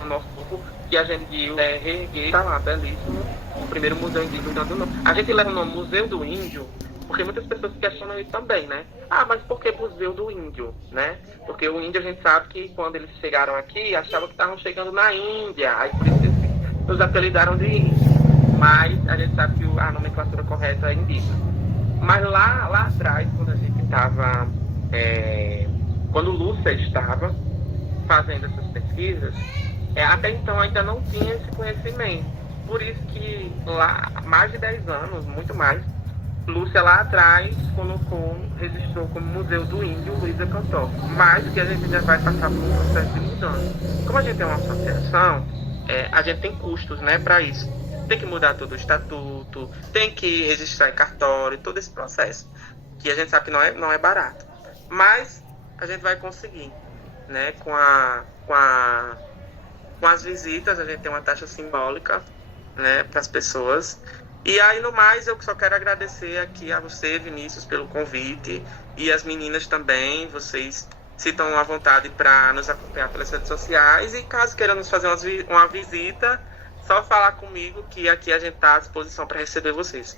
no nosso grupo, que a gente viu reerguer, está lá, belíssimo, o primeiro museu indígena do Rio Grande do Norte. A gente leva o nome Museu do Índio, porque muitas pessoas questionam isso também, né? Ah, mas por que Museu do Índio, né? Porque o índio, a gente sabe que quando eles chegaram aqui, achavam que estavam chegando na Índia, aí por isso eles nos apelidaram de índio. Mas a gente sabe que a nomenclatura correta é indígena. Mas lá atrás, quando a gente estava... quando Lúcia estava fazendo essas pesquisas, até então ainda não tinha esse conhecimento. Por isso que lá, há mais de 10 anos, muito mais, Lúcia lá atrás registrou como Museu do Índio Luísa Cantor. Mas que a gente já vai passar por um processo de mudança. Como a gente é uma associação, a gente tem custos, né, para isso. Tem que mudar todo o estatuto, tem que registrar em cartório, todo esse processo. Que a gente sabe que não é barato. Mas a gente vai conseguir, né? Com as visitas, a gente tem uma taxa simbólica, né, para as pessoas. E aí, no mais, eu só quero agradecer aqui a você, Vinícius, pelo convite, e as meninas também. Vocês se estão à vontade para nos acompanhar pelas redes sociais, e caso queiram nos fazer uma visita, só falar comigo, que aqui a gente está à disposição para receber vocês.